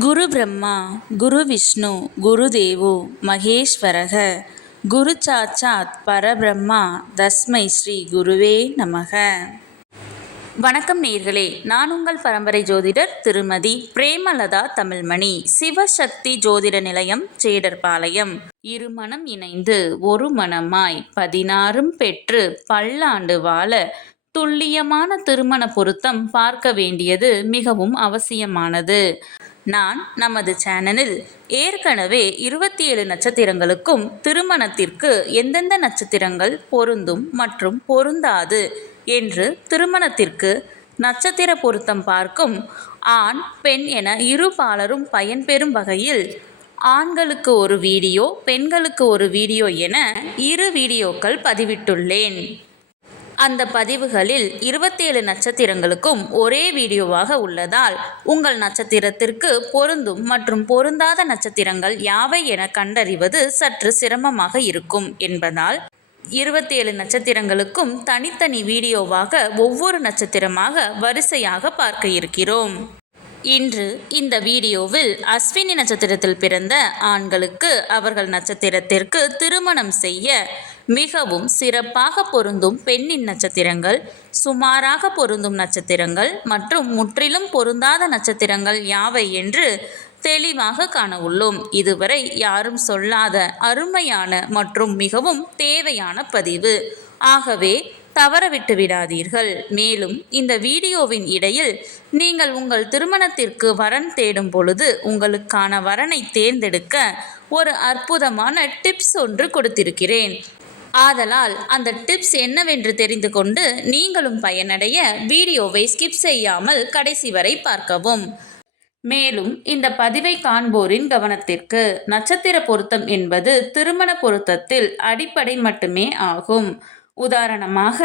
குரு பிரம்மா குரு விஷ்ணு குரு தேவோ மகேஸ்வரக குரு சாட்சாத் பரபிரம்மா தஸ்மை ஸ்ரீ குருவே நமக. வணக்கம் நேயர்களே, நான் உங்கள் பரம்பரை ஜோதிடர் திருமதி பிரேமலதா தமிழ்மணி. சிவசக்தி ஜோதிட நிலையம், ஜேடர்பாளையம். இருமனம் இணைந்து ஒரு மனமாய் 16 பெற்று பல்லாண்டு வாழ துல்லியமான திருமண பொருத்தம் பார்க்க வேண்டியது மிகவும் அவசியமானது. நான் நமது சேனலில் ஏற்கனவே 27 நட்சத்திரங்களுக்கும் திருமணத்திற்கு எந்தெந்த நட்சத்திரங்கள் பொருந்தும் மற்றும் பொருந்தாது என்று திருமணத்திற்கு நட்சத்திர பொருத்தம் பார்க்கும் ஆண் பெண் என இரு பாலரும் பயன்பெறும் வகையில் ஆண்களுக்கு ஒரு வீடியோ, பெண்களுக்கு ஒரு வீடியோ என 2 வீடியோக்கள் பதிவிட்டுள்ளேன். அந்த பதிவுகளில் 27 நட்சத்திரங்களுக்கும் ஒரே வீடியோவாக உள்ளதால் உங்கள் நட்சத்திரத்திற்கு பொருந்தும் மற்றும் பொருந்தாத நட்சத்திரங்கள் யாவை என கண்டறிவது சற்று சிரமமாக இருக்கும் என்பதால் 27 நட்சத்திரங்களுக்கும் தனித்தனி வீடியோவாக ஒவ்வொரு நட்சத்திரமாக வரிசையாக பார்க்க இருக்கிறோம். இன்று இந்த வீடியோவில் அஸ்வினி நட்சத்திரத்தில் பிறந்த ஆண்களுக்கு அவர்கள் நட்சத்திரத்திற்கு திருமணம் செய்ய மிகவும் சிறப்பாக பொருந்தும் பெண்ணின் நட்சத்திரங்கள், சுமாராக பொருந்தும் நட்சத்திரங்கள் மற்றும் முற்றிலும் பொருந்தாத நட்சத்திரங்கள் யாவை என்று தெளிவாக காண உள்ளோம். இதுவரை யாரும் சொல்லாத அருமையான மற்றும் மிகவும் தேவையான பதிவு. ஆகவே தவறவிட்டு விடாதீர்கள். மேலும் இந்த வீடியோவின் இடையில் நீங்கள் உங்கள் திருமணத்திற்கு வரன் தேடும் பொழுது உங்களுக்கான வரனை தேர்ந்தெடுக்க ஒரு அற்புதமான டிப்ஸ் ஒன்று கொடுத்திருக்கிறேன். ஆதலால் அந்த டிப்ஸ் என்னவென்று தெரிந்து கொண்டு நீங்களும் பயனடைய வீடியோவை ஸ்கிப் செய்யாமல் கடைசி வரை பார்க்கவும். மேலும் இந்த பதிவை காண்போரின் கவனத்திற்கு, நட்சத்திர பொருத்தம் என்பது திருமண பொருத்தத்தில் அடிப்படை மட்டுமே ஆகும். உதாரணமாக,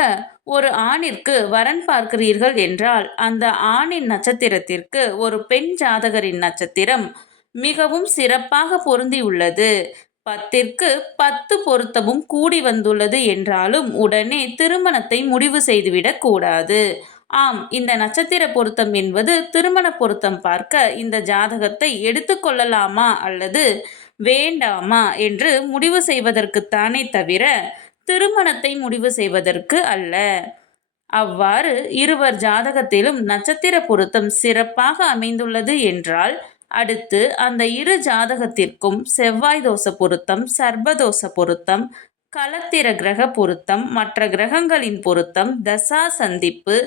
ஒரு ஆணிற்கு வரன் பார்க்கிறீர்கள் என்றால் அந்த ஆணின் நட்சத்திரத்திற்கு ஒரு பெண் ஜாதகரின் நட்சத்திரம் மிகவும் சிறப்பாக பொருந்தியுள்ளது, 10ற்கு 10 பொருத்தமும் கூடி வந்துள்ளது என்றாலும் உடனே திருமணத்தை முடிவு செய்துவிடக் கூடாது. ஆம், இந்த நட்சத்திர பொருத்தம் என்பது திருமண பொருத்தம் பார்க்க இந்த ஜாதகத்தை எடுத்துக்கொள்ளலாமா அல்லது வேண்டாமா என்று முடிவு செய்வதற்குத்தானே தவிர திருமணத்தை முடிவு செய்வதற்கு அல்ல. அவ்வாறு இருவர் ஜாதகத்திலும் நட்சத்திர பொருத்தம் சிறப்பாக அமைந்துள்ளது என்றால் அடுத்து அந்த இரு ஜாதகத்திற்கும் செவ்வாய் தோஷ பொருத்தம், சர்ப்பதோஷ பொருத்தம், களத்திர கிரக பொருத்தம், மற்ற கிரகங்களின் பொருத்தம், தசா சந்திப்பு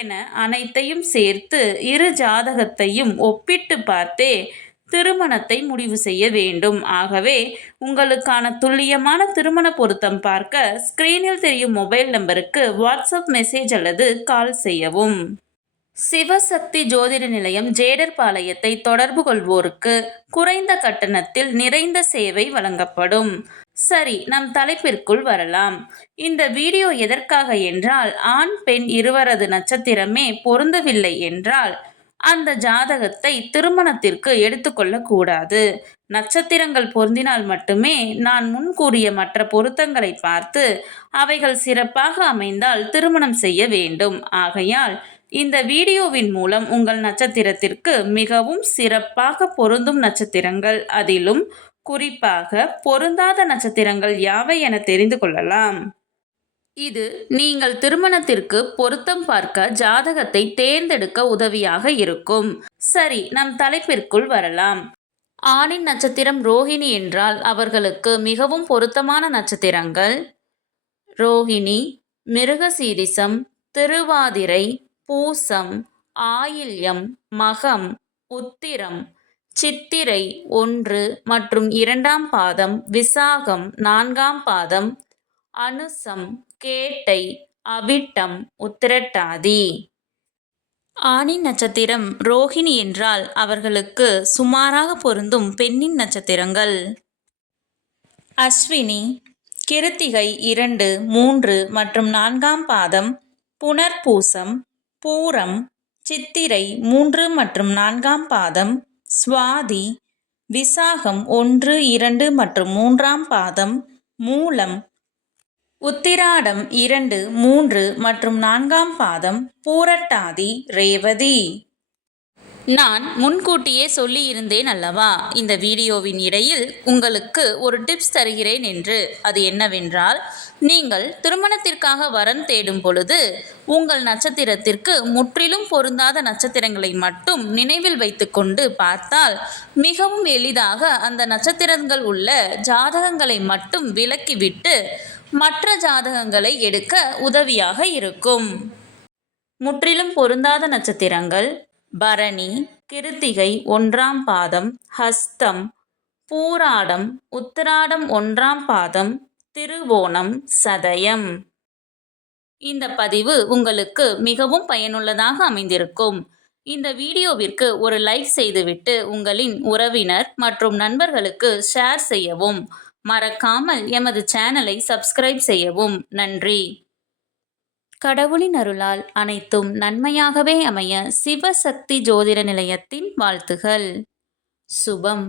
என அனைத்தையும் சேர்த்து இரு ஜாதகத்தையும் ஒப்பிட்டு பார்த்தே திருமணத்தை முடிவு செய்ய வேண்டும். ஆகவே உங்களுக்கான துல்லியமான திருமண பொருத்தம் பார்க்க ஸ்கிரீனில் தெரியும் மொபைல் நம்பருக்கு வாட்ஸ்அப் மெசேஜ் அல்லது கால் செய்யவும். சிவசக்தி ஜோதிட நிலையம், ஜேடர்பாளையத்தை தொடர்பு கொள்வோருக்கு குறைந்த கட்டணத்தில் நிறைந்த சேவை வழங்கப்படும். சரி, நம் தலைப்பிற்குள் வரலாம். இந்த வீடியோ எதற்காக என்றால், ஆண் பெண் இருவரது நட்சத்திரமே பொருந்தவில்லை என்றால் அந்த ஜாதகத்தை திருமணத்திற்கு எடுத்துக்கொள்ளக்கூடாது. நட்சத்திரங்கள் பொருந்தினால் மட்டுமே நான் முன் கூறிய மற்ற பொருத்தங்களை பார்த்து அவைகள் சிறப்பாக அமைந்தால் திருமணம் செய்ய வேண்டும். ஆகையால் இந்த வீடியோவின் மூலம் உங்கள் நட்சத்திரத்திற்கு மிகவும் சிறப்பாக பொருந்தும் நட்சத்திரங்கள், அதிலும் குறிப்பாக பொருந்தாத நட்சத்திரங்கள் யாவை என தெரிந்து கொள்ளலாம். இது நீங்கள் திருமணத்திற்கு பொருத்தம் பார்க்க ஜாதகத்தை தேர்ந்தெடுக்க உதவியாக இருக்கும். சரி, நம் தலைப்பிற்குள் வரலாம். ஆணின் நட்சத்திரம் ரோஹிணி என்றால் அவர்களுக்கு மிகவும் பொருத்தமான நட்சத்திரங்கள் ரோஹிணி, மிருகசீரிசம், திருவாதிரை, பூசம், ஆயில்யம், மகம், உத்திரம், சித்திரை 1 மற்றும் 2ஆம் பாதம், விசாகம் 4ஆம் பாதம், அனுசம், கேட்டை, அவிட்டம், உத்திரட்டாதி. ஆணின் நட்சத்திரம் ரோஹிணி என்றால் அவர்களுக்கு சுமாராக பொருந்தும் பெண்ணின் நட்சத்திரங்கள் அஸ்வினி, கிருத்திகை 2, 3 மற்றும் 4ஆம் பாதம், புனர்பூசம், பூரம், சித்திரை 3 மற்றும் 4ஆம் பாதம், சுவாதி, விசாகம் 1, 2 மற்றும் 3ஆம் பாதம், மூலம், உத்திராடம் 2, 3 மற்றும் 4ஆம் பாதம், பூரட்டாதி, ரேவதி. நான் முன்கூட்டியே சொல்லியிருந்தேன் அல்லவா, இந்த வீடியோவின் இடையில் உங்களுக்கு ஒரு டிப்ஸ் தருகிறேன் என்று. அது என்னவென்றால், நீங்கள் திருமணத்திற்காக வரன் தேடும் பொழுது உங்கள் நட்சத்திரத்திற்கு முற்றிலும் பொருந்தாத நட்சத்திரங்களை மட்டும் நினைவில் வைத்துக்கொண்டு பார்த்தால் மிகவும் எளிதாக அந்த நட்சத்திரங்கள் உள்ள ஜாதகங்களை மட்டும் விலக்கிவிட்டு மற்ற ஜாதகங்களை எடுக்க உதவியாக இருக்கும். முற்றிலும் பொருந்தாத நட்சத்திரங்கள் பரணி, கிருத்திகை 1ஆம் பாதம், ஹஸ்தம், பூராடம், உத்திராடம் 1ஆம் பாதம், திருவோணம், சதயம். இந்த பதிவு உங்களுக்கு மிகவும் பயனுள்ளதாக அமைந்திருக்கும். இந்த வீடியோவிற்கு ஒரு லைக் செய்துவிட்டு உங்களின் உறவினர் மற்றும் நண்பர்களுக்கு ஷேர் செய்யவும். மறக்காமல் எமது சேனலை சப்ஸ்கிரைப் செய்யவும். நன்றி. கடவுளின் அருளால் அனைத்தும் நன்மையாகவே அமைய சிவசக்தி ஜோதிட நிலையத்தின் வாழ்த்துகள். சுபம்.